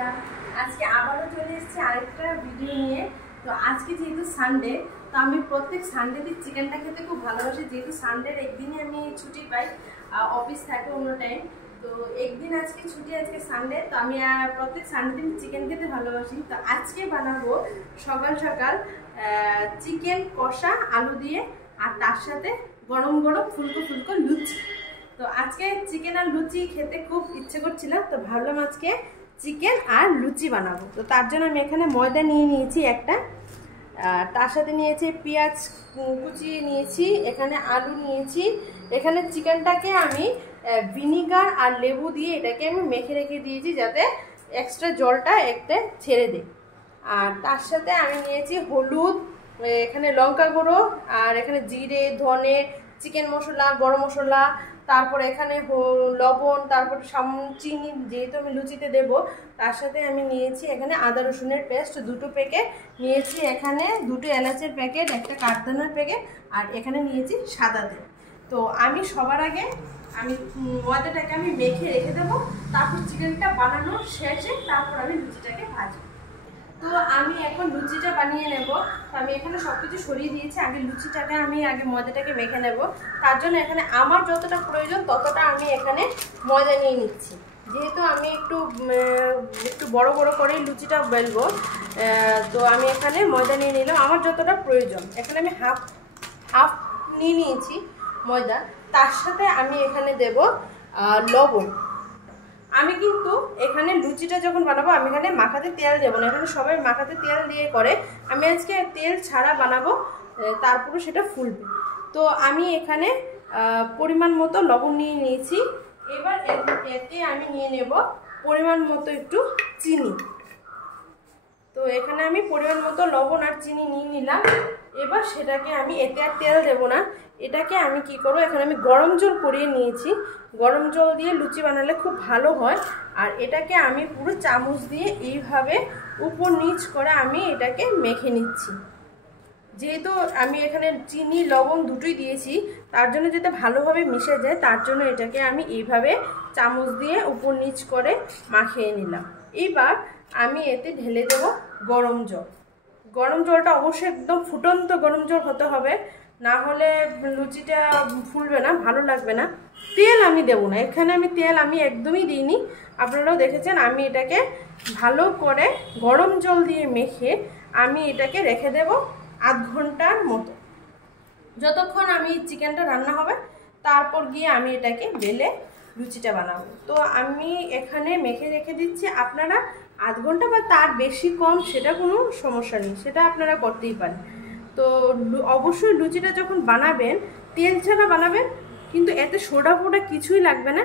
বন্ধুরা, আজকে আবারও চলে এসেছি আরেকটা ভিডিও নিয়ে। তো আজকে যেহেতু সানডে, তো আমি প্রত্যেক সানডেতে চিকেনটা খেতে খুব ভালোবাসি। যেহেতু সানডের একদিনই আমি ছুটি পাই, অফিস থাকে অন্য টাইম। তো একদিন আজকে ছুটি, আজকে সানডে। তো আমি প্রত্যেক সানডে দিন চিকেন খেতে ভালোবাসি। তো আজকে বানাবো সকাল সকাল চিকেন কষা আলু দিয়ে, আর তার সাথে গরম গরম ফুলকো ফুলকো লুচি। তো আজকে চিকেন আর লুচি খেতে খুব ইচ্ছে করছিল, তো ভাবলাম আজকে চিকেন আর লুচি বানাবো। তো তার জন্য আমি এখানে ময়দা নিয়ে নিয়েছি একটা, তার সাথে নিয়েছি পেঁয়াজ কুচি নিয়েছি, এখানে আলু নিয়েছি। এখানে চিকেনটাকে আমি ভিনিগার আর লেবু দিয়ে এটাকে আমি মেখে রেখে দিয়েছি, যাতে এক্সট্রা জলটা একটু ছেড়ে দেয়। আর তার সাথে আমি নিয়েছি হলুদ, এখানে লঙ্কা গুঁড়ো, আর এখানে জিরে, ধনে, চিকেন মশলা, গরম মশলা, তারপর এখানে লবণ, তারপর চিনি, যেহেতু আমি লুচিতে দেবো। তার সাথে আমি নিয়েছি এখানে আদা রসুনের পেস্ট 2টো প্যাকেট নিয়েছি, এখানে 2টো এলাচের প্যাকেট, একটা কাঠদানার প্যাকেট, আর এখানে নিয়েছি সাদা তেল। তো আমি সবার আগে আমি ময়দাটাকে আমি মেখে রেখে দেবো, তারপর চিকেনটা বানানোর শেষে তারপর আমি লুচিটাকে ভাজবো। তো আমি এখন লুচিটা বানিয়ে নেব। তো আমি এখানে সব কিছু সরিয়ে দিয়েছি, আগে লুচিটাকে আমি আগে ময়দাটাকে মেখে নেব। তার জন্য এখানে আমার যতটা প্রয়োজন ততটা আমি এখানে ময়দা নিয়ে নিচ্ছি। যেহেতু আমি একটু বড় বড় করেই লুচিটা বেলবো, তো আমি এখানে ময়দা নিয়ে নিলাম আমার যতটা প্রয়োজন। এখানে আমি হাফ নিয়ে নিয়েছি ময়দা। তার সাথে আমি এখানে দেব লবণ। আমি কিন্তু এখানে লুচিটা যখন বানাবো আমি এখানে মাখাতে তেল দেবো না, এখানে সবাই মাখাতে তেল দিয়ে করে, আমি আজকে তেল ছাড়া বানাবো, তারপরে সেটা ফুলবে। তো আমি এখানে পরিমাণ মতো লবণ নিয়ে নিয়েছি। এবার এতে আমি নিয়ে নেব পরিমাণ মতো একটু চিনি। তো এখানে আমি পরিমাণ মতো লবণ আর চিনি নিয়ে নিলাম। এবার সেটাকে আমি এতে আর তেল দেবো না, এটাকে আমি কি করব, এখানে আমি গরম জল করিয়ে নিয়েছি। গরম জল দিয়ে লুচি বানালে খুব ভালো হয়। আর এটাকে আমি পুরো চামচ দিয়ে এইভাবে উপর নিচ করে আমি এটাকে মেখে নিচ্ছি। যেহেতু আমি এখানে চিনি লবণ দুটোই দিয়েছি, তার জন্য যাতে ভালোভাবে মিশে যায়, তার জন্য এটাকে আমি এইভাবে চামচ দিয়ে উপর নিচ করে মাখিয়ে নিলাম। এবার আমি এতে ঢেলে দেব গরম জল। গরম জলটা অবশ্যই একদম ফুটন্ত গরম জল হতে হবে, না হলে লুচিটা ফুলবে না, ভালো লাগবে না। তেল আমি দেবো না, এখানে আমি তেল একদমই দিইনি। আপনারাও দেখেছেন আমি এটাকে ভালো করে গরম জল দিয়ে মেখে আমি এটাকে রেখে দেব আধ ঘন্টার মতো, যতক্ষণ আমি চিকেনটা রান্না হবে। তারপর গিয়ে আমি এটাকে বেলে লুচিটা বানাবো। তো আমি এখানে মেখে রেখে দিচ্ছি। আপনারা আধ ঘন্টা বা তার বেশি কম সেটা কোনো সমস্যা নেই, সেটা আপনারা করতেই পারেন। তো অবশ্যই লুচিটা যখন বানাবেন তেল ছাড়া বানাবেন, কিন্তু এতে সোডা ফোডা কিছুই লাগবে না।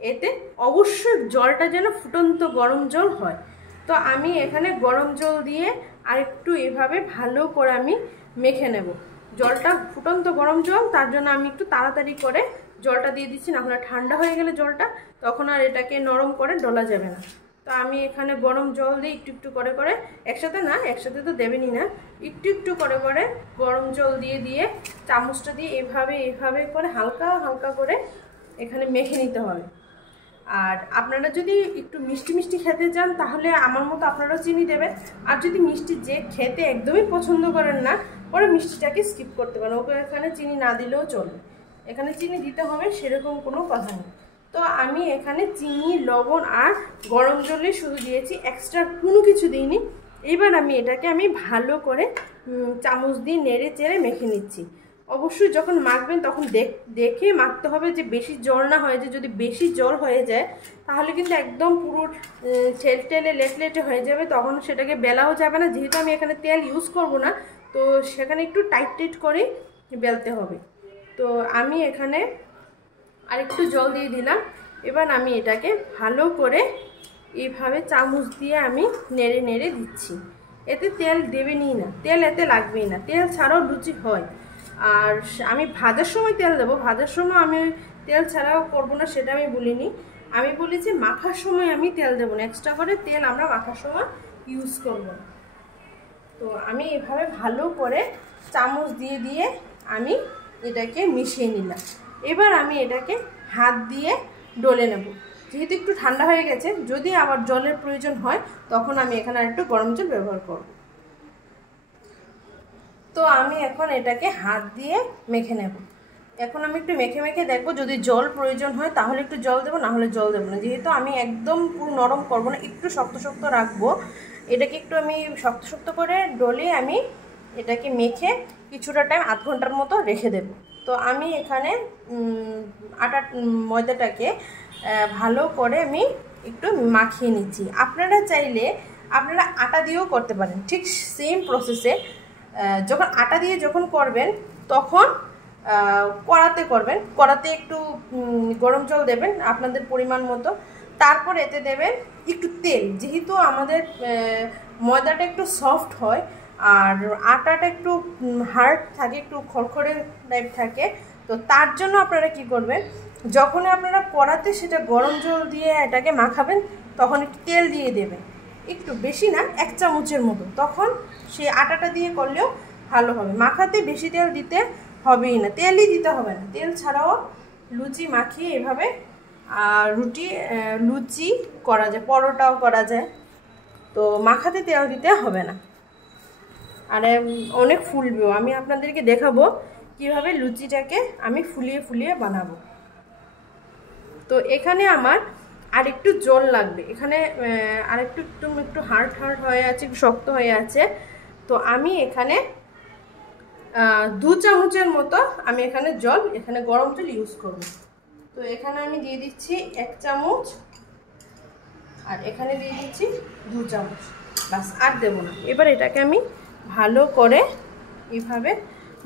এতে অবশ্যই জলটা যেন ফুটন্ত গরম জল হয়। তো আমি এখানে গরম জল দিয়ে আর একটু এভাবে ভালো করে আমি মেখে নেব। জলটা ফুটন্ত গরম জল, তার জন্য আমি একটু তাড়াতাড়ি করে জলটা দিয়ে দিচ্ছি, না হলে ঠান্ডা হয়ে গেলে জলটা তখন আর এটাকে নরম করে ডলা যাবে না। তো আমি এখানে গরম জল দিয়ে একটু একটু করে করে, একসাথে না, একসাথে তো দেবেনই না, একটু একটু করে করে গরম জল দিয়ে দিয়ে চামচটা দিয়ে এভাবে করে হালকা হালকা করে এখানে মেখে নিতে হবে। আর আপনারা যদি একটু মিষ্টি মিষ্টি খেতে চান তাহলে আমার মতো আপনারাও চিনি দেবেন। আর যদি মিষ্টি যে খেতে একদমই পছন্দ করেন না, ওরা মিষ্টিটাকে স্কিপ করতে পারেন, ওকে এখানে চিনি না দিলেও চলবে। এখানে চিনি দিতে হবে সেরকম কোনো কথা নেই। তো আমি এখানে চিনি, লবণ আর গরম জলই শুধু দিয়েছি, এক্সট্রা কোনো কিছু দিইনি। এবার আমি এটাকে ভালো করে চামচ দিয়ে নেড়ে চেড়ে মেখে নিচ্ছি। অবশ্যই যখন মাখবেন তখন দেখে মাখতে হবে যে বেশি জল না হয়ে যায়। যদি বেশি জল হয়ে যায় তাহলে কিন্তু একদম পুরো ঠেলে লেটলেটে হয়ে যাবে, তখন সেটাকে বেলাও যাবে না। যেহেতু আমি এখানে তেল ইউজ করব না, তো সেখানে একটু টাইট করে বেলতে হবে। তো আমি এখানে আরেকটু জল দিয়ে দিলাম। এবার আমি এটাকে ভালো করে এইভাবে চামচ দিয়ে আমি নেড়ে নেড়ে দিচ্ছি। এতে তেল দেবেনই না, তেল এতে লাগবেই না, তেল ছাড়াও লুচি হয়। আর আমি ভাজার সময় তেল দেবো, ভাজার সময় আমি তেল ছাড়াও করবো না সেটা আমি বলিনি। আমি বলেছি মাখার সময় আমি তেল দেবো না, এক্সট্রা করে তেল আমরা মাখার সময় ইউজ করবো না। তো আমি এভাবে ভালো করে চামচ দিয়ে দিয়ে আমি এটাকে মিশিয়ে নিলাম। এবার আমি এটাকে হাত দিয়ে ডলে নেব। যেহেতু একটু ঠান্ডা হয়ে গেছে, যদি আবার জলের প্রয়োজন হয় তখন আমি এখানে একটু গরম জল ব্যবহার করব। তো আমি এখন এটাকে হাত দিয়ে মেখে নেব। এখন আমি একটু মেখে মেখে দেখবো, যদি জল প্রয়োজন হয় তাহলে একটু জল দেবো, না হলে জল দেবো না। যেহেতু আমি একদম পুরো নরম করবো না, একটু শক্ত শক্ত রাখবো। এটাকে একটু আমি শক্ত শক্ত করে ডলিয়ে আমি এটাকে মেখে কিছুটা টাইম আধ ঘন্টার মতো রেখে দেব। তো আমি এখানে ময়দাটাকে ভালো করে আমি একটু মাখিয়ে নিচ্ছি। আপনারা চাইলে আপনারা আটা দিয়েও করতে পারেন, ঠিক সেম প্রসেসে। যখন আটা দিয়ে যখন করবেন তখন কড়াতে করবেন, কড়াতে একটু গরম জল দেবেন আপনাদের পরিমাণ মতো। তারপর এতে দেবেন একটু তেল। যেহেতু আমাদের ময়দাটা একটু সফট হয় আর আটাটা একটু হার্ড থাকে, একটু খড়খড়ে টাইপ থাকে, তো তার জন্য আপনারা কি করবেন, যখন আপনারা কড়াতে সেটা গরম জল দিয়ে এটাকে মাখাবেন তখন একটু তেল দিয়ে দেবেন, একটু বেশি না, 1 চামচের মতো। তখন সেই আটাটা দিয়ে করলেও ভালো হবে। মাখাতে বেশি তেল দিতে হবেই না, তেলই দিতে হবে না। তেল ছাড়াও লুচি মাখিয়ে এভাবে লুচি করা যায়, পরোটাও করা যায়। তো মাখাতে তেল দিতে হবে না, আর অনেক ফুলবেও। আমি আপনাদেরকে দেখাবো কিভাবে লুচিটাকে আমি ফুলিয়ে ফুলিয়ে বানাবো। তো এখানে আমার আরেকটু জল লাগবে, এখানে আরেকটু একটু হার্ড হার্ড হয়ে আছে, একটু শক্ত হয়ে আছে। তো আমি এখানে 2 চামচের মতো আমি এখানে গরম জল ইউজ করব। তো এখানে আমি দিয়ে দিচ্ছি 1 চামচ, আর এখানে দিয়ে দিচ্ছি 2 চামচ, বাস, আর দেবো না। এবার এটাকে আমি ভালো করে এইভাবে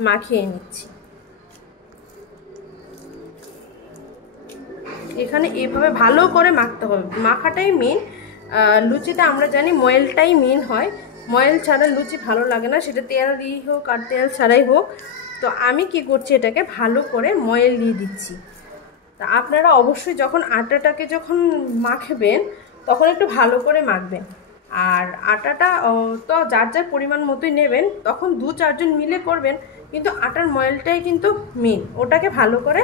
মাখিয়ে নিচ্ছি। এখানে এইভাবে ভালো করে মাখতে হবে, মাখাটাই মেন। লুচিতে আমরা জানি ময়েলটাই মেন হয়, ময়েল ছাড়া লুচি ভালো লাগে না, সেটা তেল দিয়েই হোক আর তেল ছাড়াই হোক। তো আমি কি করছি, এটাকে ভালো করে ময়েল দিয়ে দিচ্ছি। তা আপনারা অবশ্যই যখন আটাটাকে যখন মাখবেন তখন একটু ভালো করে মাখবেন। আর আটাটা তো যার যার পরিমাণ মতোই নেবেন, তখন 2-4 জন মিলে করবেন, কিন্তু আটার ময়েলটাই কিন্তু মেন, ওটাকে ভালো করে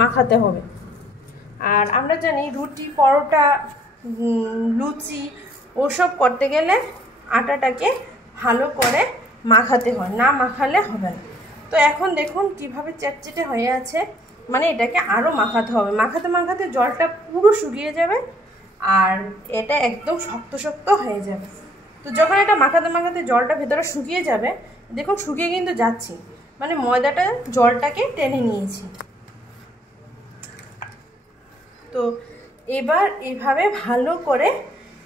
মাখাতে হবে। আর আমরা জানি রুটি, পরোটা, লুচি ওসব করতে গেলে আটাটাকে ভালো করে মাখাতে হয়, না মাখালে হবে না। তো এখন দেখুন কিভাবে চেটচেটে হয়ে আছে, মানে এটাকে আরও মাখাতে হবে। মাখাতে মাখাতে জলটা পুরো শুকিয়ে যাবে আর এটা একদম শক্ত শক্ত হয়ে যাবে। তো যখন এটা মাখাতে মাখাতে জলটা ভেতরে শুকিয়ে যাবে, দেখুন শুকিয়ে কিন্তু যাচ্ছি, মানে ময়দাটা জলটাকে টেনে নিয়েছি। তো এবার এইভাবে ভালো করে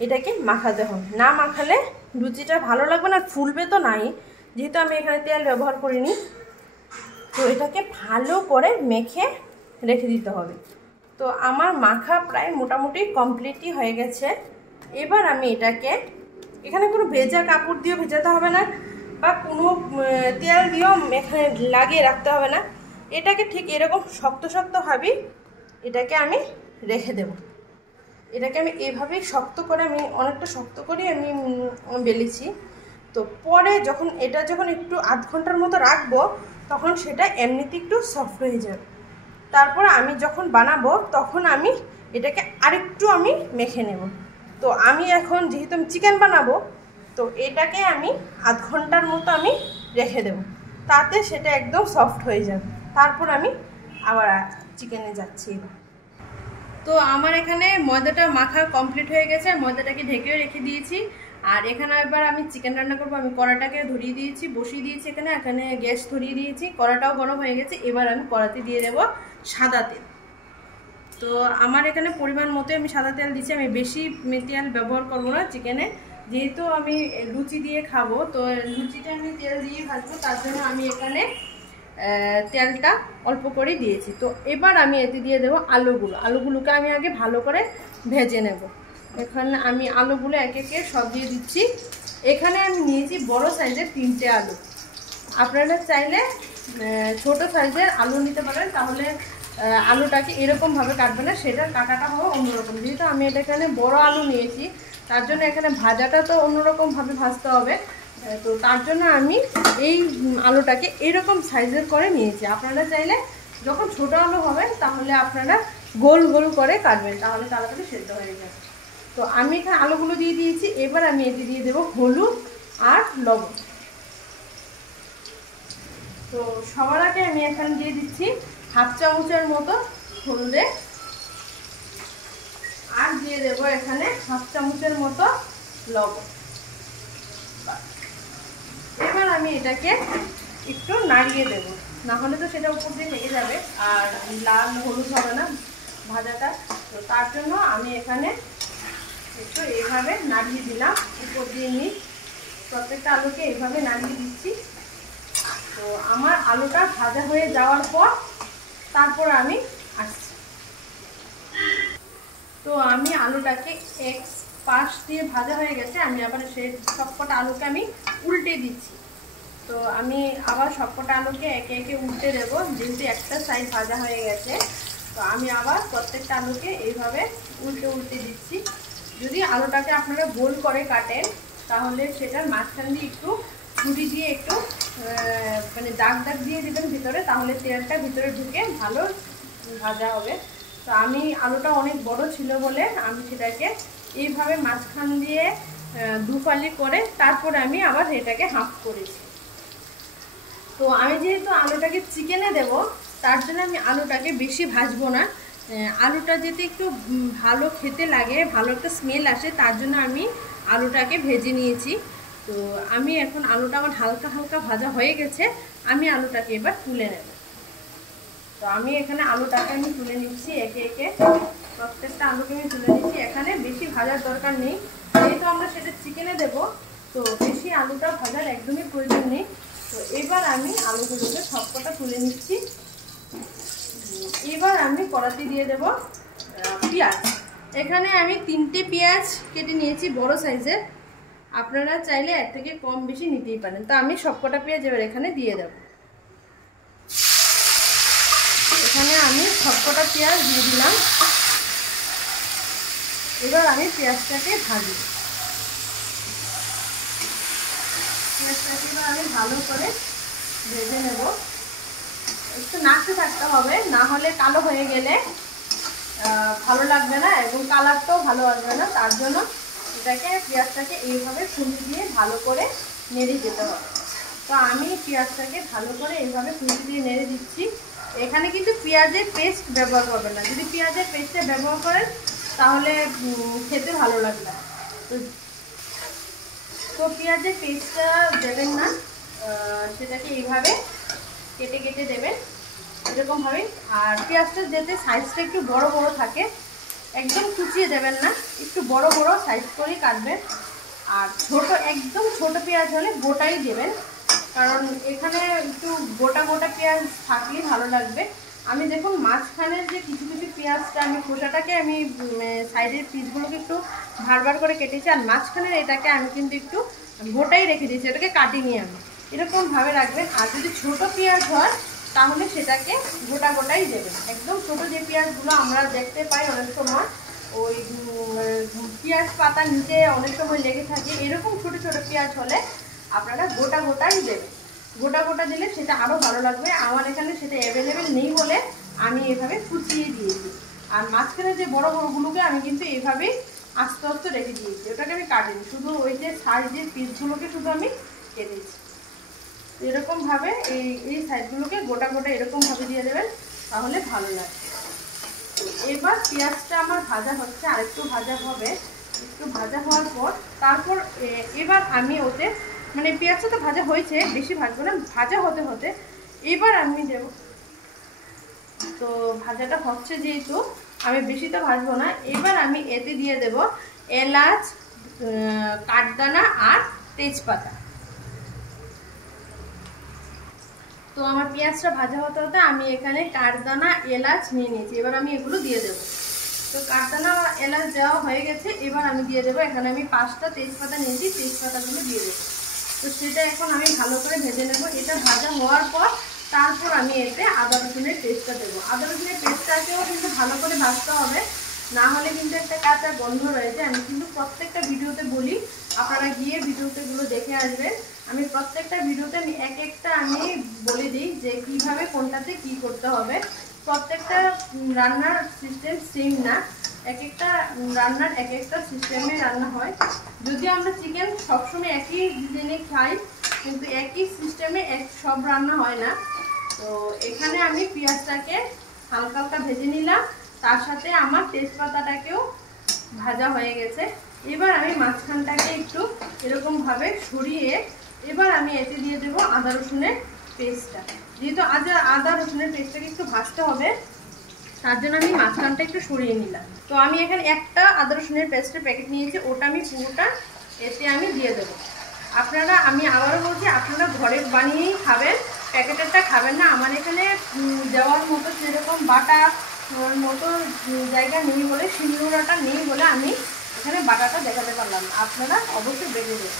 এটাকে মাখাতে হবে, না মাখালে লুচিটা ভালো লাগবে না, ফুলবে তো নাই, যেহেতু আমি এখানে তেল ব্যবহার করিনি। তো এটাকে ভালো করে মেখে রেখে দিতে হবে। তো আমার মাখা প্রায় মোটামুটি কমপ্লিটই হয়ে গেছে। এবার আমি এটাকে এখানে কোনো ভেজা কাপড় দিয়েও ভেজাতে হবে না, বা কোনো তেল দিয়েও এখানে লাগিয়ে রাখতে হবে না। এটাকে ঠিক এরকম শক্ত শক্তভাবেই এটাকে আমি রেখে দেব। এটাকে আমি এভাবেই শক্ত করে, আমি অনেকটা শক্ত করে আমি বেলেছি। তো পরে যখন একটু আধ ঘন্টার মতো রাখবো তখন সেটা এমনিতে একটু সফট হয়ে যাবে। তারপর আমি যখন বানাবো তখন আমি এটাকে আরেকটু আমি মেখে নেব। তো আমি এখন যেহেতু আমি চিকেন বানাবো, তো এটাকে আমি আধ ঘন্টার মতো আমি রেখে দেব, তাতে সেটা একদম সফট হয়ে যাবে। তারপর আমি আবার চিকেনে যাচ্ছি। তো আমার এখানে ময়দাটা মাখা কমপ্লিট হয়ে গেছে, ময়দাটাকে ঢেকেও রেখে দিয়েছি। আর এখানে এবার আমি চিকেন রান্না করবো। আমি কড়াটাকে ধরিয়ে দিয়েছি, বসিয়ে দিয়েছি, এখানে গ্যাস ধরিয়ে দিয়েছি, কড়াটাও গরম হয়ে গেছে। এবার আমি কড়াতে দিয়ে দেবো সাদা তেল। তো আমার এখানে পরিমাণ মতো আমি সাদা তেল দিচ্ছি, আমি বেশি তেল ব্যবহার করবো না চিকেনে, যেহেতু আমি লুচি দিয়ে খাবো। তো লুচিটা আমি তেল দিয়ে ভাজবো, তার জন্য আমি এখানে তেলটা অল্প করে দিয়েছি। তো এবার আমি এতে দিয়ে দেবো আলুগুলোকে আমি আগে ভালো করে ভেজে নেব। এখানে আমি আলুগুলো একে একে সব দিয়ে দিচ্ছি। এখানে আমি নিয়েছি বড় সাইজের 3টে আলু। আপনারা চাইলে ছোট সাইজের আলু নিতে পারেন, তাহলে আলুটাকে এরকমভাবে কাটবে না, সেটার কাটাটা হবে অন্যরকম। যেহেতু আমি এটা এখানে বড় আলু নিয়েছি, তার জন্য এখানে ভাজাটা তো অন্যরকমভাবে ভাজতে হবে। তো তার জন্য আমি এই আলুটাকে এরকম সাইজের করে নিয়েছি। আপনারা চাইলে যখন ছোট আলু হবে তাহলে আপনারা গোল গোল করে কাটবেন, তাহলে তাড়াতাড়ি সেদ্ধ হয়ে যাবে। তো আমি এখানে আলুগুলো দিয়ে দিয়েছি। এবার আমি এতে দিয়ে দেবো হলুদ আর লবণ। তো সবার আগে আমি এখানে দিয়ে দিচ্ছি 1/2 চামচের মতো হলুদে, আর দিয়ে দেবো এখানে 1/2 চামচের মতো লবণ। এবার আমি এটাকে একটু নাড়িয়ে দেবো, না হলে তো সেটা উপর দিয়ে লেগে যাবে আর লাল হলুদ হবে না ভাজাটা। তো তার জন্য আমি এখানে একটু এইভাবে নাড়িয়ে দিলাম, উপর দিয়ে নিয়ে প্রত্যেকটা আলুকে এইভাবে নাড়িয়ে দিচ্ছি। তো আমার আলুটা ভাজা হয়ে যাওয়ার পর তারপর আমি আসছি। তো আমি আলুটাকে এক পাশ দিয়ে ভাজা হয়ে গেছে, আমি আবার সেই সবকটা আলুকে আমি উল্টে দিচ্ছি। তো আমি আবার সবকটা আলুকে একে একে উল্টে দেবো, যেহেতু একটা সাইড ভাজা হয়ে গেছে। তো আমি আবার প্রত্যেকটা আলুকে এইভাবে উল্টে উল্টে দিচ্ছি। যদি আলুটাকে আপনারা গোল করে কাটেন তাহলে সেটার মাঝখান দিয়ে একটু ছুরি দিয়ে একটু মানে দাগ দাগ দিয়ে দেবেন ভিতরে, তাহলে তেলটা ভিতরে ঢুকে ভালো ভাজা হবে। তো আমি আলুটা অনেক বড় ছিল বলে আমি সেটাকে এইভাবে মাঝখান দিয়ে দুফালি করে তারপরে আমি আবার এটাকে হাফ করেছি। তো আমি যেহেতু আলুটাকে চিকেনে দেব তার জন্য আমি আলুটাকে বেশি ভাজবো না। আলুটা যাতে একটু ভালো খেতে লাগে, ভালো একটা স্মেল আসে, তার জন্য আমি আলুটাকে ভেজে নিয়েছি। তো আমি এখন আলুটা আমার হালকা হালকা ভাজা হয়ে গেছে, আমি আলুটাকে এবার তুলে নেব। তো আমি এখানে আলুটাকে আমি তুলে নিচ্ছি একে একে, প্রত্যেকটা আলুকে আমি তুলে নিচ্ছি। এখানে বেশি ভাজার দরকার নেই, যেহেতু আমরা সেটা চিকেনে দেব, তো বেশি আলুটা ভাজার একদমই প্রয়োজন নেই। তো এবার আমি আলুগুলোকে সবকটা তুলে নিচ্ছি। এবার আমি কড়াতে দিয়ে দেব পেঁয়াজ। এখানে আমি 3টে পেঁয়াজ কেটে নিয়েছি বড় সাইজের, আপনারা চাইলে এর থেকে কম বেশি নিতেই পারেন। তো আমি সবকটা পেঁয়াজ এবার এখানে দিয়ে দেব। এখানে আমি সবকটা পেঁয়াজ দিয়ে দিলাম। এবার আমি পেঁয়াজটাকে ভাজি। পেঁয়াজটাকে এবার আমি ভালো করে ভেজে নেব, একটু নাড়তে থাকতে হবে, না হলে কালো হয়ে গেলে ভালো লাগবে না এবং কালারটাও ভালো আসবে না। তার জন্য এটাকে পেঁয়াজটাকে এইভাবে খুঁজে দিয়ে ভালো করে নেড়ে যেতে হবে। তো আমি পেঁয়াজটাকে ভালো করে এইভাবে খুঁজে দিয়ে নেড়ে দিচ্ছি। এখানে কিন্তু পেঁয়াজের পেস্ট ব্যবহার করবেন না, যদি পেঁয়াজের পেস্টটা ব্যবহার করেন তাহলে খেতে ভালো লাগবে। তো পেঁয়াজের পেস্টটা দেবেন না, সেটাকে এইভাবে কেটে কেটে দেবেন এরকমভাবে। আর পেঁয়াজটা যাতে সাইজটা একটু বড় বড় থাকে, একদম কুচিয়ে দেবেন না, একটু বড় বড় সাইজ করেই কাটবেন। আর ছোট একদম ছোট পেঁয়াজ হলে গোটাই দেবেন, কারণ এখানে একটু গোটা গোটা পেঁয়াজ থাকলেই ভালো লাগবে। আমি দেখুন মাঝখানের যে কিছু কিছু পেঁয়াজটা আমি খোসাটাকে আমি সাইডের পিসগুলোকে একটু ভারবার করে কেটেছি, আর মাঝখানের এটাকে আমি কিন্তু একটু গোটাই রেখে দিয়েছি, এটাকে কাটিনি আমি। এরকমভাবে রাখবেন। আর যদি ছোট পেঁয়াজ হয় তাহলে সেটাকে গোটা গোটাই দেবেন। একদম ছোট যে পেঁয়াজগুলো আমরা দেখতে পাই অনেক সময় ওই পেঁয়াজ পাতার নিচে অনেক সময় লেগে থাকে, এরকম ছোট ছোট পেঁয়াজ হলে আপনারা গোটা গোটাই দেবেন। গোটা গোটা দিলে সেটা আরও ভালো লাগবে। আমার এখানে সেটা অ্যাভেলেবেল নেই বলে আমি এভাবে কুচিয়ে দিয়েছি। আর মাঝখানে যে বড় বড়গুলোকে আমি কিন্তু এভাবেই আস্তে আস্তে রেখে দিয়েছি, ওটাকে আমি কাটিনি, শুধু ওই যে সাইজের পিসগুলোকে শুধু আমি কেটেছি। এরকমভাবে এই সাইডগুলোকে গোটা গোটা এরকমভাবে দিয়ে দেবেন, তাহলে ভালো লাগবে। এবার পেঁয়াজটা আমার ভাজা হচ্ছে, আর একটু ভাজা হবে। একটু ভাজা হওয়ার পর তারপর এবার আমি ওতে মানে পেঁয়াজটা তো ভাজা হয়েছে, বেশি ভাজবো না, ভাজা হতে হতে এবার আমি দেব। তো ভাজাটা হচ্ছে যেহেতু আমি বেশি তো ভাজবো না, এবার আমি এতে দিয়ে দেব এলাচ, কাঠদানা আর তেজপাতা। তো আমার পেঁয়াজটা ভাজা হতে হতে আমি এখানে কাঠদানা এলাচ নিয়ে নিয়েছি, এবার আমি এগুলো দিয়ে দেবো। তো কাঠদানা এলাচ দেওয়া হয়ে গেছে, এবার আমি দিয়ে দেবো। এখানে আমি 5টা তেজপাতা নিয়েছি, তেজপাতাগুলো দিয়ে দেবো। তো সেটা এখন আমি ভালো করে ভেজে নেব। এটা ভাজা হওয়ার পর তারপর আমি এতে আদা রসুনের পেস্টটা দেবো। আদা রসুনের পেস্টটাকেও কিন্তু ভালো করে ভাজতে হবে, না হলে কিন্তু একটা কাঁচা গন্ধ রয়েছে। আমি কিন্তু প্রত্যেকটা ভিডিওতে বলি, আপনারা গিয়ে ভিডিওতেগুলো দেখে আসবেন। আমি প্রত্যেকটা ভিডিওতে আমি এক একটা আমি বলে দিই যে কিভাবে কোনটাতে কি করতে হবে। প্রত্যেকটা রান্নার সিস্টেম সেম না, এক একটা রান্নার এক একটা সিস্টেমে রান্না হয়। যদিও আমরা চিকেন সবসময় একই দিনে খাই, কিন্তু একই সিস্টেমে সব রান্না হয় না। তো এখানে আমি পেঁয়াজটাকে হালকা হালকা ভেজে নিলাম, তার সাথে আমার তেজপাতাটাকেও ভাজা হয়ে গেছে। এবার আমি মাঝখানটাকে একটু এরকমভাবে সরিয়ে এবার আমি এতে দিয়ে দেবো আদা রসুনের পেস্টটা। যেহেতু আদা রসুনের পেস্টটাকে একটু ভাজতে হবে, তার জন্য আমি মাঝখানটা একটু সরিয়ে নিলাম। তো আমি এখানে একটা আদা রসুনের পেস্টের প্যাকেট নিয়েছি, ওটা আমি পুরোটা এতে আমি দিয়ে দেবো। আমি আবারও বলছি, আপনারা ঘরে বানিয়েই খাবেন, প্যাকেটেরটা খাবেন না। আমার এখানে দেওয়ার মতো সেরকম বাটা মতো জায়গা নেই বলে, শিলনোড়াটা নেই বলে আমি এখানে বাটাটা দেখাতে পারলাম না। আপনারা অবশ্যই বেটে দেবেন।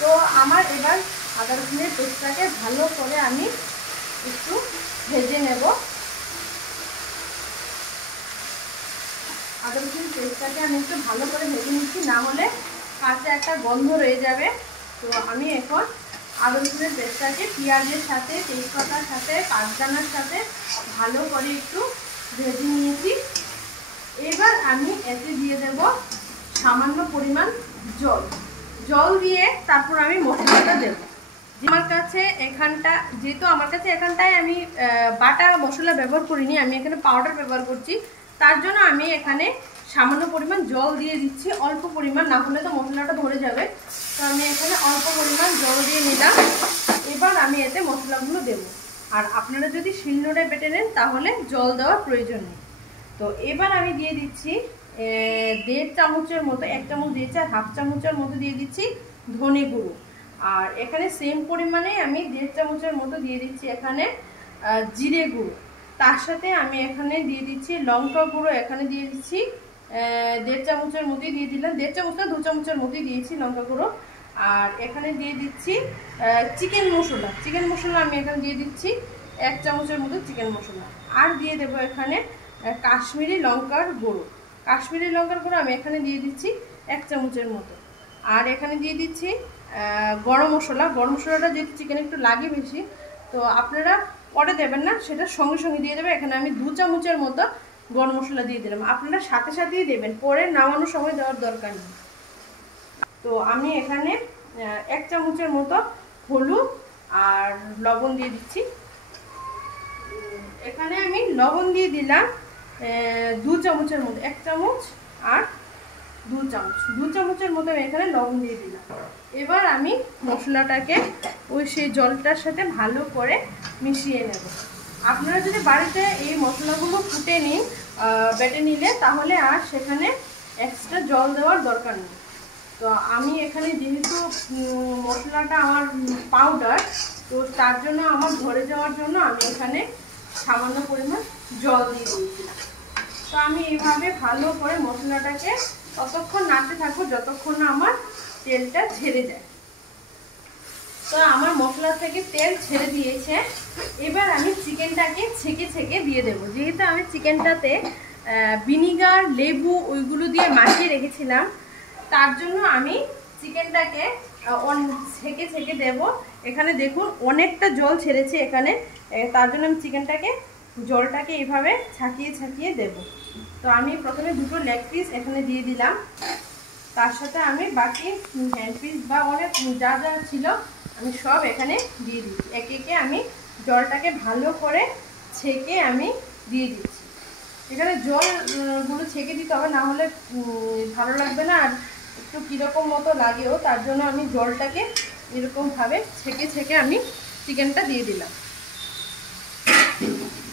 তো আমার এবার আদা রসুনের পেস্টটাকে ভালো করে আমি একটু ভেজে নেব। আদা রসুনের পেস্টটাকে আমি একটু ভালো করে ভেজে নিচ্ছি, না হলে কাঁচা একটা গন্ধ রয়ে যাবে। তো আমি এখন আদা রসুনের পেস্টটাকে পেঁয়াজের সাথে, তেজপাতার সাথে, কাঁচদানার সাথে ভালো করে একটু ভেজে নিয়েছি। এবার আমি এতে দিয়ে দেব সামান্য পরিমাণ জল দিয়ে তারপর আমি মশলাটা দেব। আমার কাছে এখানটায় আমি বাটা মশলা ব্যবহার করিনি, আমি এখানে পাউডার ব্যবহার করছি। তার জন্য আমি এখানে সামান্য পরিমাণ জল দিয়ে দিচ্ছি, অল্প পরিমাণ, না হলে তো মশলাটা ধরে যাবে। তো আমি এখানে অল্প পরিমাণ জল দিয়ে নিলাম। এবার আমি এতে মশলাগুলো দেব। আর আপনারা যদি শিলনোড়ায় বেটে নেন তাহলে জল দেওয়ার প্রয়োজন নেই। তো এবার আমি দিয়ে দিচ্ছি 1.5 চামচের মতো, 1 চামচ দিয়েছি আর 1/2 চামচের মতো দিয়ে দিচ্ছি ধনে গুঁড়ো। আর এখানে সেম পরিমাণে আমি 1.5 চামচের মতো দিয়ে দিচ্ছি এখানে জিরে গুঁড়ো। তার সাথে আমি এখানে দিয়ে দিচ্ছি লঙ্কা গুঁড়ো, এখানে দিয়ে দিচ্ছি 1.5 চামচের মতোই দিয়ে দিলাম, 1.5 চামচ না 2 চামচের মতোই দিয়েছি লঙ্কা গুঁড়ো। আর এখানে দিয়ে দিচ্ছি চিকেন মশলা আমি এখানে দিয়ে দিচ্ছি 1 চামচের মতো চিকেন মশলা। আর দিয়ে দেবো এখানে কাশ্মীরি লঙ্কার গুঁড়ো আমি এখানে দিয়ে দিচ্ছি 1 চামচের মতো। আর এখানে দিয়ে দিচ্ছি গরম মশলাটা যেহেতু চিকেন একটু লাগে বেশি, তো আপনারা পরে দেবেন না, সেটা সঙ্গে সঙ্গে দিয়ে দেবে। এখানে আমি 2 চামচের মতো গরম মশলা দিয়ে দিলাম, আপনারা সাথে সাথেই দেবেন, পরে নামানোর সময় দেওয়ার দরকার নেই। তো আমি এখানে 1 চামচের মতো হলুদ আর লবণ দিয়ে দিচ্ছি। এখানে আমি লবণ দিয়ে দিলাম 2 চামচের মতো, 1 চামচ আর 2 চামচের মতো আমি এখানে লবণ দিয়ে দিলাম। এবার আমি মশলাটাকে সেই জলটার সাথে ভালো করে মিশিয়ে নেব। আপনারা যদি বাড়িতে এই মশলাগুলো বেটে নিলে তাহলে আর সেখানে এক্সট্রা জল দেওয়ার দরকার নেই। তো আমি এখানে যেহেতু মশলাটা আমার পাউডার, তো তার জন্য আমার ধরে যাওয়ার জন্য আমি এখানে সামান্য পরিমাণ জল দিয়ে দিয়েছিলাম। তো আমি এইভাবে ভালো করে মশলাটাকে ততক্ষণ নাড়তে থাকবো যতক্ষণ না আমার তেলটা ছেড়ে যায়। তো আমার মশলা থেকে তেল ছেড়ে দিয়েছে। এবার আমি চিকেনটাকে ছেঁকে দিয়ে দেবো। যেহেতু আমি চিকেনটাতে ভিনিগার, লেবু ওইগুলো দিয়ে মাখিয়ে রেখেছিলাম, তার জন্য আমি চিকেনটাকে ছেঁকে দেব। এখানে দেখুন অনেকটা জল ছেড়েছে এখানে, তার জন্য আমি জলটাকে এইভাবে ছাকিয়ে দেব। তো আমি প্রথমে 2টো লেগ পিস এখানে দিয়ে দিলাম, তার সাথে আমি বাকি হ্যান্ড পিস বা অনেক যা ছিল আমি সব এখানে দিয়ে দিচ্ছি। একে আমি জলটাকে ভালো করে ছেঁকে আমি দিয়ে দিচ্ছি। এখানে জলগুলো ছেঁকে দিতে হবে, না হলে ভালো লাগবে না, আর একটু কীরকম মতো লাগেও। তার জন্য আমি জলটাকে এরকমভাবে ছেঁকে আমি চিকেনটা দিয়ে দিলাম।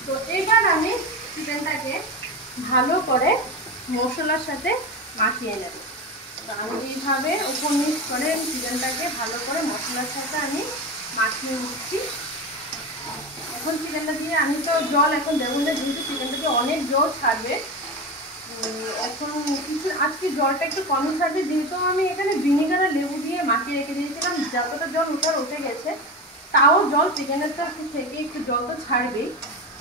তো এবার আমি চিকেনটাকে ভালো করে মশলার সাথে মাখিয়ে নেব। তো আমি এইভাবে উপর নিচ করে চিকেনটাকে ভালো করে মশলার সাথে আমি মাখিয়ে নিচ্ছি। এখন চিকেনটা দিয়ে আমি তো জল এখন দেবো না, যেহেতু চিকেনটাকে অনেক জল ছাড়বে। এখন আজকে জলটা একটু কম ছাড়বে, যেহেতু আমি এখানে ভিনিগার আর লেবু দিয়ে মাখিয়ে রেখে দিয়েছিলাম। যতটা জল উঠে গেছে, তাও জল চিকেনের থেকে একটু জল তো ছাড়বেই।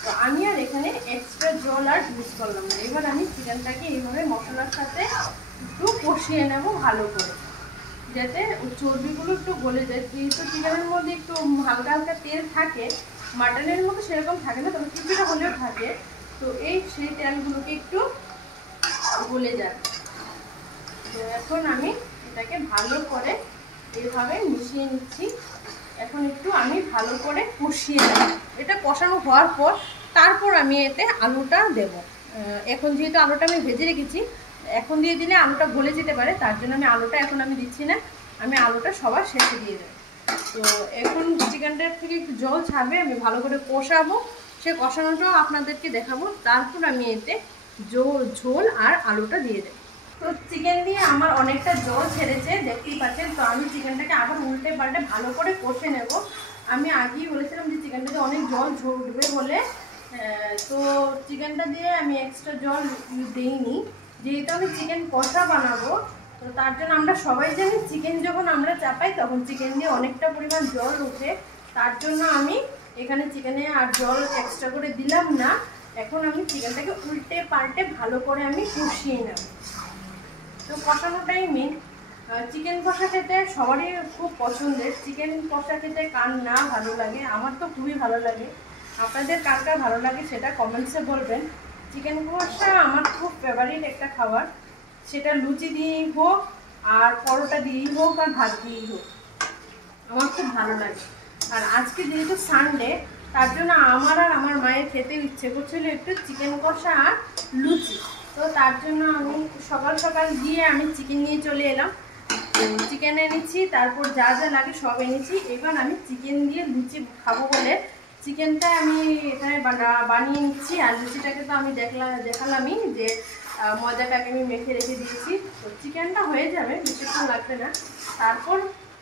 তো আমি আর এখানে এক্সট্রা জল আর ইউজ করলাম না। এবার আমি চিকেনটাকে এইভাবে মশলার সাথে একটু কষিয়ে নেব ভালো করে, যাতে চর্বিগুলো একটু গলে যায়। যেহেতু চিকেনের মধ্যে একটু হালকা তেল থাকে, মাটনের মতো সেরকম থাকে না, তবে কিছুটা হলেও থাকে। তো এই সেই তেলগুলোকে একটু গলে যাবে। তো এখন আমি এটাকে ভালো করে এইভাবে মিশিয়ে নিচ্ছি। এখন একটু আমি ভালো করে কষিয়ে নেব। এটা কষানো হওয়ার পর তারপর আমি এতে আলুটা দেব। এখন যেহেতু আলুটা আমি ভেজে রেখেছি, এখন দিয়ে দিলে আলুটা গলে যেতে পারে, তার জন্য আমি আলুটা এখন আমি দিচ্ছি না, আমি আলুটা সবার শেষে দিয়ে দেবো। তো এখন চিকেনটার থেকে একটু জল ছাড়বে, আমি ভালো করে কষাবো, সে কষানোটাও আপনাদেরকে দেখাবো। তারপর আমি এতে ঝোল আর আলুটা দিয়ে দেবো। তো চিকেন দিয়ে আমার অনেকটা জল ছেড়েছে, দেখতেই পাচ্ছেন। তো আমি চিকেনটাকে আবার উল্টে পাল্টে ভালো করে কষে নেব। আমি আগেই বলেছিলাম যে চিকেনটাতে অনেক জল ঝরবে বলে, তো চিকেনটা দিয়ে আমি এক্সট্রা জল দিইনি, যেহেতু আমি চিকেন কষা বানাবো। তো তার জন্য আমরা সবাই জানি চিকেন যখন আমরা চাপাই তখন চিকেন দিয়ে অনেকটা পরিমাণ জল ওঠে, তার জন্য আমি এখানে চিকেনে আর জল এক্সট্রা করে দিলাম না। এখন আমি চিকেনটাকে উল্টে পাল্টে ভালো করে আমি কষিয়ে নেব। তো কষানোটাই মেন। চিকেন কষা খেতে সবারই খুব পছন্দের। চিকেন কষা খেতে কার না ভালো লাগে, আমার তো খুবই ভালো লাগে। আপনাদের কার কার ভালো লাগে সেটা কমেন্টসে বলবেন। চিকেন কষা আমার খুব ফেভারিট একটা খাবার, সেটা লুচি দিয়েই হোক আর পরোটা দিয়েই হোক আর ভাত দিয়েই হোক, আমার খুব ভালো লাগে। আর আজকে যেহেতু সানডে, তার জন্য আমার আর আমার মায়ের খেতে ইচ্ছে করছিল একটু চিকেন কষা আর লুচি। তো তার জন্য আমি সকাল সকাল গিয়ে আমি চিকেন নিয়ে চলে এলাম। চিকেন এনেছি, তারপর যা যা লাগে সব এনেছি। এবার আমি চিকেন দিয়ে লুচি খাবো বলে চিকেনটা আমি এখানে বানিয়ে নিচ্ছি। আর লুচিটাকে তো আমি দেখালামই যে ময়দাটাকে আমি মেখে রেখে দিয়েছি। তো চিকেনটা হয়ে যাবে, বেশিক্ষণ লাগবে না। তারপর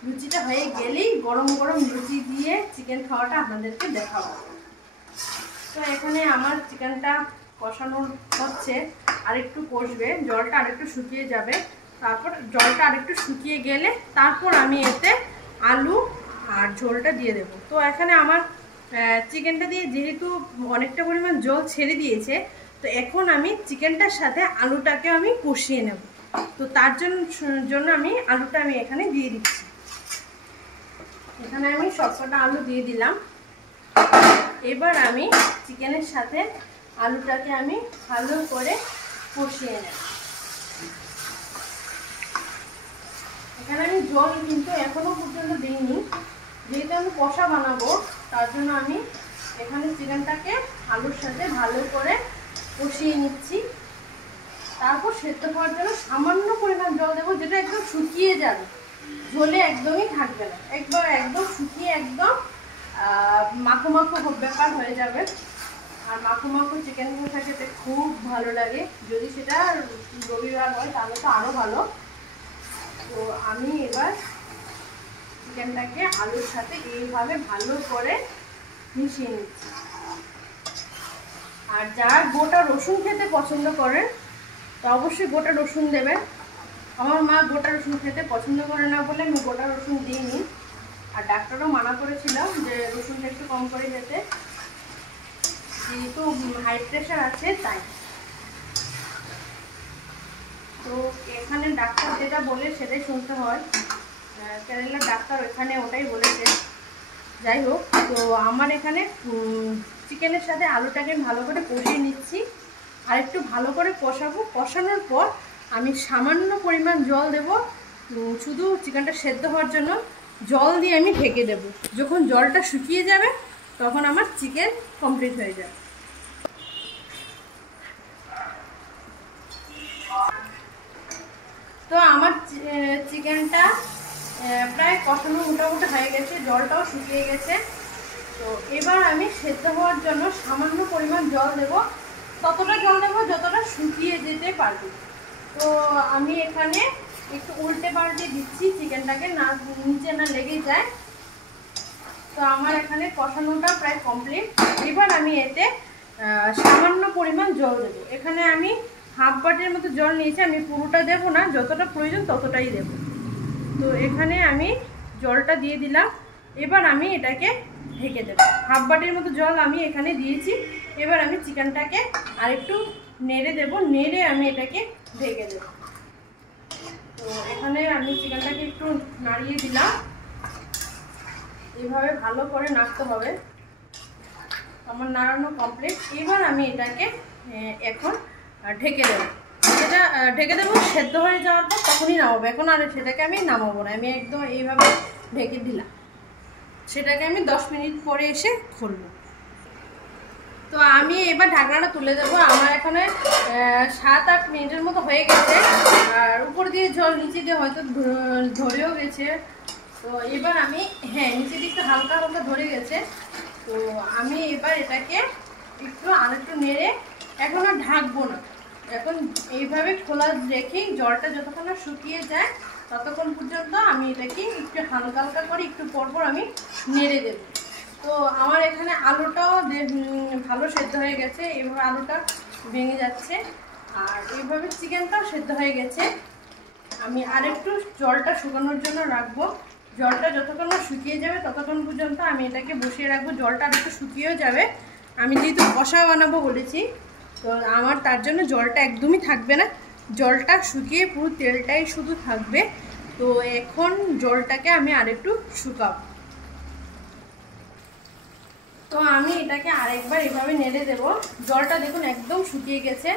লুচিটা হয়ে গেলেই গরম গরম লুচি দিয়ে চিকেন খাওয়াটা আপনাদেরকে দেখাবো। তো এখানে আমার চিকেনটা কষানো হচ্ছে, আরেকটু কষবে, জলটা আরেকটু শুকিয়ে যাবে। তারপর জলটা আরেকটু শুকিয়ে গেলে তারপর আমি এতে আলু আর ঝোলটা দিয়ে দেব। তো এখানে আমার চিকেনটা দিয়ে যেহেতু অনেকটা পরিমাণ জল ছেড়ে দিয়েছে, তো এখন আমি চিকেনটার সাথে আলুটাকে আমি কষিয়ে নেব। তো তার জন্য আমি আলুটা আমি এখানে দিয়ে দিচ্ছি। এখানে আমি সবকটা আলু দিয়ে দিলাম। এবার আমি চিকেনের সাথে আলুটাকে আমি ভালো করে কষিয়ে নেব। এখানে আমি জল কিন্তু এখনো পর্যন্ত দিইনি, যেহেতু আমি কষা বানাবো, তার জন্য আমি এখানে চিকেনটাকে আলুর সাথে ভালো করে কষিয়ে নিচ্ছি। তারপর সেদ্ধ হওয়ার জন্য সামান্য পরিমাণ জল দেবো, যেটা একদম শুকিয়ে যাবে, ঝোলে একদমই থাকবে না, একদম শুকিয়ে একদম মাখো মাখো ব্যাপার হয়ে যাবে। আর মাখো মাখো চিকেন কষা খেতে খুব ভালো লাগে, যদি সেটা রবিবার হয় তাহলে তো আরও ভালো। তো আমি এবার চিকেনটাকে আলুর সাথে এইভাবে ভালো করে মিশিয়ে নিচ্ছি। আর যারা গোটা রসুন খেতে পছন্দ করেন তো অবশ্যই গোটা রসুন দেবেন। আমার মা গোটা রসুন খেতে পছন্দ করে না বলে আমি গোটা রসুন দিইনি। আর ডাক্তারও মানা করেছিল যে রসুনটা একটু কম করে খেতে, যেহেতু হাই প্রেশার আছে তাই। তো এখানে ডাক্তার যেটা বলে সেটাই শুনতে হয়, কেরালার ডাক্তার ওখানে ওটাই বলেছে। যাই হোক, তো আমার এখানে চিকেনের সাথে আলুটাকে ভালো করে কষিয়ে নিচ্ছি। আর একটু ভালো করে কষাবো। কষানোর পর আমি সামান্য পরিমাণ জল দেব, শুধু চিকেনটা সেদ্ধ হওয়ার জন্য জল দিয়ে আমি ঢেকে দেব। যখন জলটা শুকিয়ে যাবে তখন আমার চিকেন কমপ্লিট হয়ে যাবে। তো আমার চিকেনটা প্রায় কষানো মোটামুটি হয়ে গেছে, জলটাও শুকিয়ে গেছে। তো এবার আমি সেদ্ধ হওয়ার জন্য সামান্য পরিমাণ জল দেব, ততটা জল দেবো যতটা শুকিয়ে যেতে পারবে। তো আমি এখানে একটু উল্টে পাল্টে দিচ্ছি চিকেনটাকে, না নিচে না লেগে যায়। তো আমার এখানে কষানোটা প্রায় কমপ্লিট। এবার আমি এতে সামান্য পরিমাণ জল দেবো। এখানে আমি হাফ বাটির মতো জল নিয়েছি, আমি পুরোটা দেবো না, যতটা প্রয়োজন ততটাই দেব। তো এখানে আমি জলটা দিয়ে দিলাম। এবার আমি এটাকে ঢেকে দেবো। হাফ বাটির মতো জল আমি এখানে দিয়েছি। এবার আমি চিকেনটাকে আরেকটু নেড়ে দেব, নেড়ে আমি এটাকে ঢেকে দেব। তো এখানে আমি চিকেনটাকে একটু নাড়িয়ে দিলাম, এইভাবে ভালো করে নাড়তে হবে। আমার নাড়ানো কমপ্লিট। এবার আমি এটাকে এখন ঢেকে দেবো। এটা ঢেকে দেবো, সেদ্ধ হয়ে যাওয়ার পর তখনই নামাবো। এখন আর সেটাকে আমি নামাবো না, আমি একদম এইভাবে ঢেকে দিলাম। সেটাকে আমি 10 মিনিট পরে এসে খুলবো। তো আমি এবার ঢাকনাটা তুলে দেবো। আমার এখানে 7-8 মিনিটের মতো হয়ে গেছে, আর উপর দিয়ে জল, নিচে দিয়ে হয়তো ধরেও গেছে। তো এবার আমি, হ্যাঁ, নিচে দিকটা হালকা হালকা ধরে গেছে। তো আমি এবার এটাকে একটু আরেকটু নেড়ে, এখন আর ঢাকবো না, এখন এইভাবে খোলা রেখেই জলটা যতক্ষণ না শুকিয়ে যায় ততক্ষণ পর্যন্ত আমি এটাকে একটু হালকা হালকা করে একটু পরপর আমি নেড়ে দেব। তো আমার এখানে আলুটাও ভালো সেদ্ধ হয়ে গেছে, এইভাবে আলুটা ভেঙে যাচ্ছে, আর এইভাবে চিকেনটাও সেদ্ধ হয়ে গেছে। আমি আরেকটু জলটা শুকানোর জন্য রাখবো। জলটা যতক্ষণ না শুকিয়ে যাবে ততক্ষণ পর্যন্ত আমি এটাকে বসিয়ে রাখবো। জলটা আরেকটু শুকিয়েও যাবে, আমি যেহেতু কষা বানাবো বলেছি, তো আমার তার জন্য জলটা একদমই থাকবে না, জলটা শুকিয়ে পুরো তেলটাই শুধু থাকবে। তো এখন জলটাকে আমি আরেকটু শুকাবো। তো আমি এটাকে আরেকবার এভাবে নেড়ে দেব। জলটা দেখুন একদম শুকিয়ে গেছে,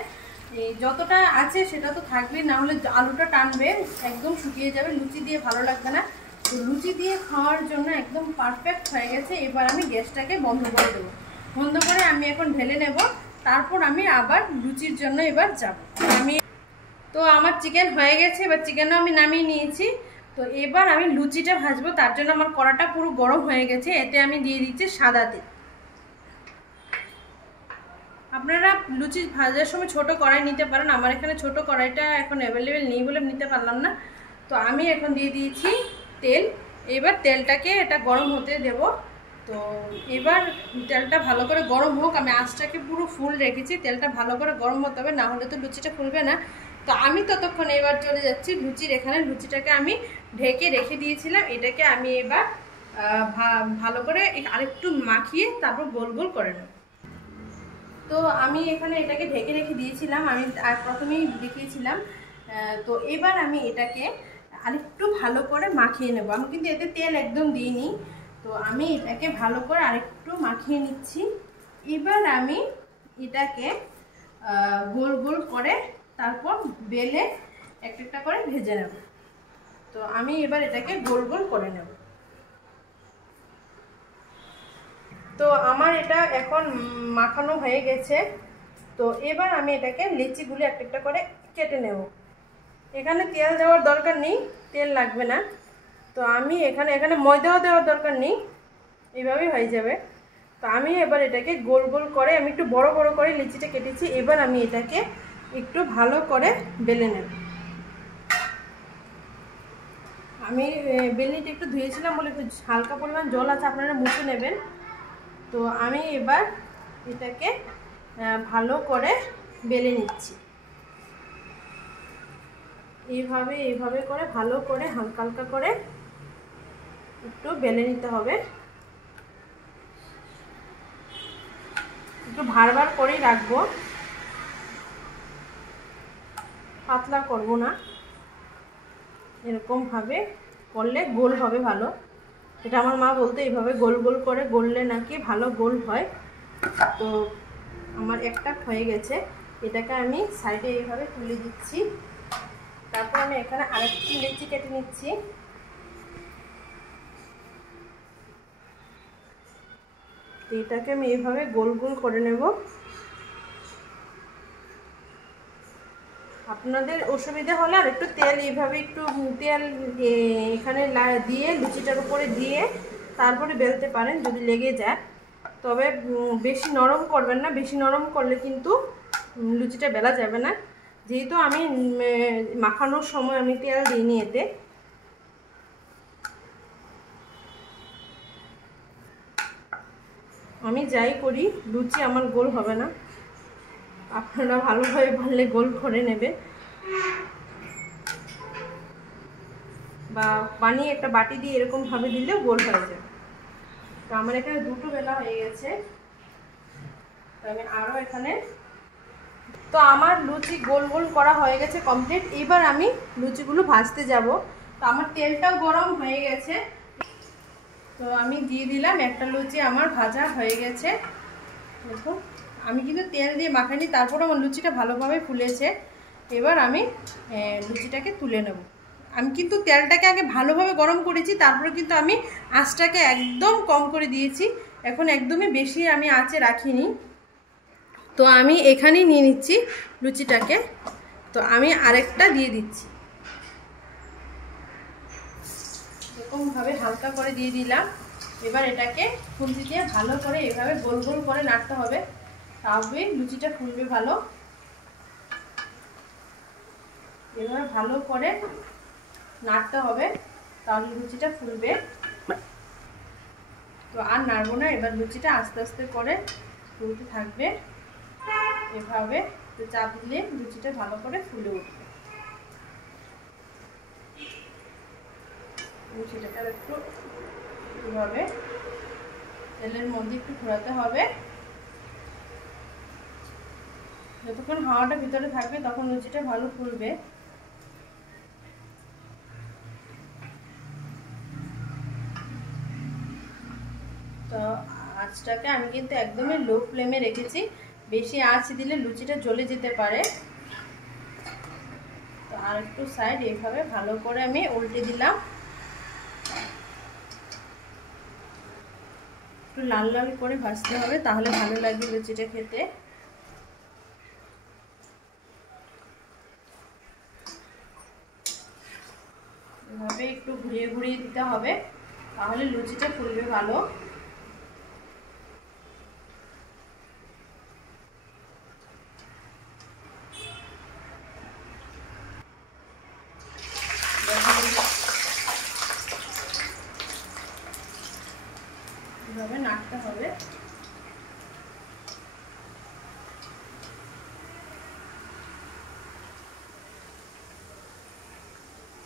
এই যতটা আছে সেটা তো থাকবে, না হলে আলুটা টানবে, একদম শুকিয়ে যাবে, লুচি দিয়ে ভালো লাগবে না। তো লুচি দিয়ে খাওয়ার জন্য একদম পারফেক্ট হয়ে গেছে। এবার আমি গ্যাসটাকে বন্ধ করে দেবো। বন্ধ করে আমি এখন ঢেলে নেব, তারপর আমি আবার লুচির জন্য এবার যাব। তো আমার চিকেন হয়ে গেছে, এবার চিকেনও আমি নামিয়ে নিয়েছি। তো এবার আমি লুচিটা ভাজবো, তার জন্য আমার কড়াটা পুরো গরম হয়ে গেছে। এতে আমি দিয়ে দিচ্ছি সাদা তেল। আপনারা লুচি ভাজার সময় ছোট কড়াই নিতে পারেন, আমার এখানে ছোট কড়াইটা এখন অ্যাভেলেবেল নেই বলে নিতে পারলাম না। তো আমি এখন দিয়ে দিয়েছি তেল। এবার তেলটাকে এটা গরম হতে দেব। তো এবার তেলটা ভালো করে গরম হোক, আমি আঁচটাকে পুরো ফুল রেখেছি, তেলটা ভালো করে গরম হতে হবে, না হলে তো লুচিটা ফুলবে না। তো আমি ততক্ষণ এবার চলে যাচ্ছি লুচির এখানে। লুচিটাকে আমি ঢেকে রেখে দিয়েছিলাম, এটাকে আমি এবার ভালো করে আরেকটু মাখিয়ে তারপর গোল গোল করে নেব। তো আমি এখানে এটাকে ঢেকে রেখে দিয়েছিলাম, আমি আর প্রথমেই দেখিয়েছিলাম। তো এবার আমি এটাকে আরেকটু ভালো করে মাখিয়ে নেব। আমি কিন্তু এতে তেল একদম দিইনি, তো আমি এটাকে ভালো করে আরেকটু মাখিয়ে নিচ্ছি। এবার আমি এটাকে গোল গোল করে তারপর বেলে একটা একটা করে ভেজে নেব। তো আমি এবার এটাকে গোল গোল করে নেব। তো আমার এটা এখন মাখানো হয়ে গেছে। তো এবার আমি এটাকে লিচিগুলো একটা একটা করে কেটে নেব। এখানে তেল দেওয়ার দরকার নেই, তেল লাগবে না। তো আমি এখানে ময়দাও দেওয়ার দরকার নেই, এইভাবেই হয়ে যাবে। তো আমি এবার এটাকে গোল গোল করে, আমি একটু বড় বড় করে লিচিটা কেটেছি। এবার আমি এটাকে একটু ভালো করে বেলে নেব। আমি বেলনিটা একটু ধুয়েছিলাম বলে একটু হালকা পরিমাণ জল আছে, আপনারা মুছে নেবেন। তো আমি এবার এটাকে ভালো করে বেলে নিচ্ছি। এইভাবে করে ভালো করে হালকা হালকা করে একটু বেলে নিতে হবে। একটু ভার করেই রাখবো, পাতলা করব না। এরকমভাবে করলে গোল হবে ভালো, এটা আমার মা বলতো, এইভাবে গোল গোল করে গড়লে নাকি ভালো গোল হয়। তো আমার একটা হয়ে গেছে, এটাকে আমি সাইডে এইভাবে তুলে দিচ্ছি। তারপর আমি এখানে আরেকটি লিচি কেটে নিচ্ছি। এটাকে আমি এইভাবে গোল গোল করে নেব। আপনাদের অসুবিধা হলে আর একটু তেল, এইভাবে একটু তেল এখানে দিয়ে লুচিটার উপরে দিয়ে তারপরে বেলতে পারেন যদি লেগে যায়। তবে বেশি নরম করবেন না, বেশি নরম করলে কিন্তু লুচিটা বেলা যাবে না। যেহেতু আমি মাখানোর সময় আমি তেল দিইনি এতে। আমি যাই করি লুচি আমার গোল হবে না, আপনারা ভালোভাবে পারলে গোল করে নেবে, বা বানিয়ে একটা বাটি দিয়ে এরকমভাবে দিলেও গোল হয়ে যাবে। তো আমার এখানে দুটো বেলা হয়ে গেছে, তো আমি আরও এখানে, তো আমার লুচি গোল গোল করা হয়ে গেছে কমপ্লিট। এবার আমি লুচিগুলো ভাজতে যাব। তো আমার তেলটাও গরম হয়ে গেছে, তো আমি দিয়ে দিলাম। একটা লুচি আমার ভাজা হয়ে গেছে। দেখুন আমি কিন্তু তেল দিয়ে মাখাইনি, তারপর আমার লুচিটা ভালোভাবে ফুলেছে। এবার আমি লুচিটাকে তুলে নেব। আমি কিন্তু তেলটাকে আগে ভালোভাবে গরম করেছি, তারপরে কিন্তু আমি আঁচটাকে একদম কম করে দিয়েছি। এখন একদমই বেশি আমি আঁচে রাখিনি। তো আমি এখানেই নিয়ে নিচ্ছি লুচিটাকে। তো আমি আরেকটা দিয়ে দিচ্ছি, এরকমভাবে হালকা করে দিয়ে দিলাম। এবার এটাকে খুন্তি দিয়ে ভালো করে এভাবে গোল গোল করে নাড়তে হবে, তবে লুচিটা ফুলবে ভালো। এভাবে ভালো করে নাড়তে হবে, তাহলে লুচিটা ফুলবে। তো আর নাড়বো না, এবার লুচিটা আস্তে আস্তে করে ফুলতে থাকবে এভাবে। তো চাপ দিলে লুচিটা ভালো করে ফুলে উঠবে। লুচিটাকে একটু এভাবে তেলের মধ্যে একটু ঘোরাতে হবে। যতক্ষণ হাওয়াটা ভিতরে থাকবে তখন লুচিটা ভালো ফুলবে। তো আঁচটাকে আমি কিন্তু একদমই লো ফ্লেমে রেখেছি, বেশি আঁচ দিলে লুচিটা জ্বলে যেতে পারে। তো আর একটু সাইড এইভাবে ভালো করে আমি উল্টে দিলাম। একটু লাল লাল করে ভাজতে হবে, তাহলে ভালো লাগবে লুচিটা খেতে। এভাবে একটু ঘুরিয়ে ঘুরিয়ে দিতে হবে, তাহলে লুচিটা ফুলবে ভালো। এভাবে নাড়তে হবে।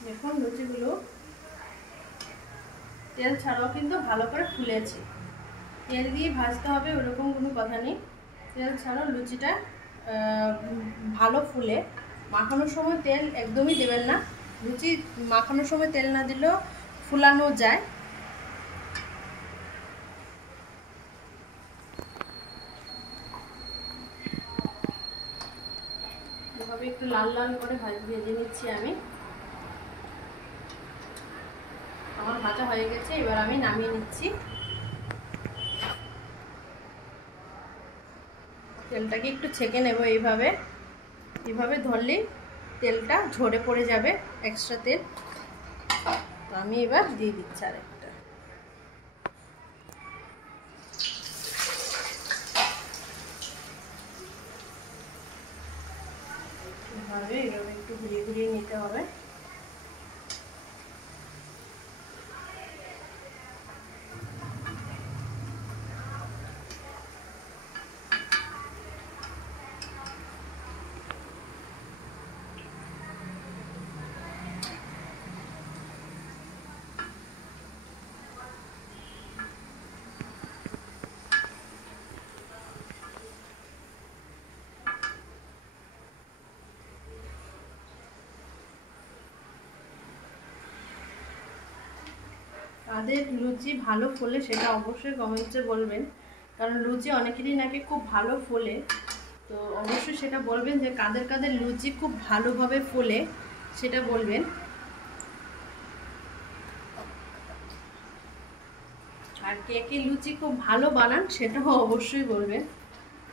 দেখুন লুচিগুলো তেল ছাড়াও কিন্তু ভালো করে ফুলেছে। তেল দিয়ে ভাজতে হবে ওরকম কোনো কথা নেই, তেল ছাড়াও লুচিটা ভালো ফুলে। মাখানোর সময় তেল একদমই দেবেন না, লুচি মাখানোর সময় তেল না দিলেও ফুলানো যায়। এভাবে একটু লাল লাল করে ভেজে নিচ্ছি আমি। আমার ভাজা হয়ে গেছে, এবার আমি নামিয়ে নিচ্ছি। তেলটাকে একটু ছেঁকে নেব এইভাবে। এইভাবে ধরলেই তেলটা ঝরে পড়ে যাবে, এক্সট্রা তেল। তো আমি এবার দিয়ে দিচ্ছি আরেকটা। এইভাবে একটু ঘুরিয়ে ঘুরিয়ে নিতে হবে। কাদের লুচি ভালো ফোলে সেটা অবশ্যই কমেন্টসে বলবেন, কারণ লুচি অনেকেরই নাকি খুব ভালো ফোলে। তো অবশ্যই সেটা বলবেন যে কাদের কাদের লুচি খুব ভালোভাবে ফোলে সেটা বলবেন। আর কে কে লুচি খুব ভালো বানান সেটাও অবশ্যই বলবেন।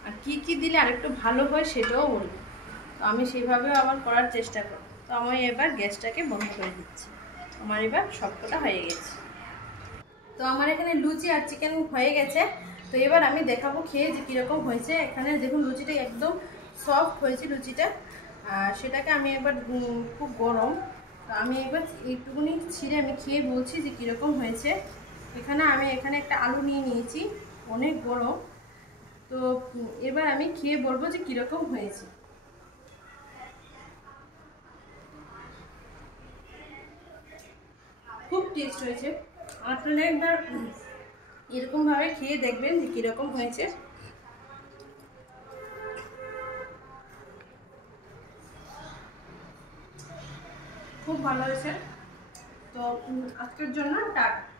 আর কি কি দিলে আরেকটু ভালো হয় সেটাও বলবেন। তো আমি সেইভাবেও আবার করার চেষ্টা করব। তো আমি এবার গ্যাসটাকে বন্ধ করে দিচ্ছি। আমার এবার সবকটা হয়ে গেছে। তো আমার এখানে লুচি আর চিকেন হয়ে গেছে। তো এবার আমি দেখাবো খেয়ে যে কীরকম হয়েছে। এখানে দেখুন লুচিটা একদম সফট হয়েছে লুচিটা। আর সেটাকে আমি এবার খুব গরম, তো আমি এবার একটুখানি ছিঁড়ে আমি খেয়ে বলছি যে কীরকম হয়েছে। আমি এখানে একটা আলু নিয়ে নিয়েছি, অনেক গরম। তো এবার আমি খেয়ে বলবো যে কীরকম হয়েছে। খুব টেস্ট হয়েছে। আপনারা একবার এরকমভাবে খেয়ে দেখবেন যে কীরকম হয়েছে। খুব ভালো হয়েছে। তো আজকের জন্য টাটা।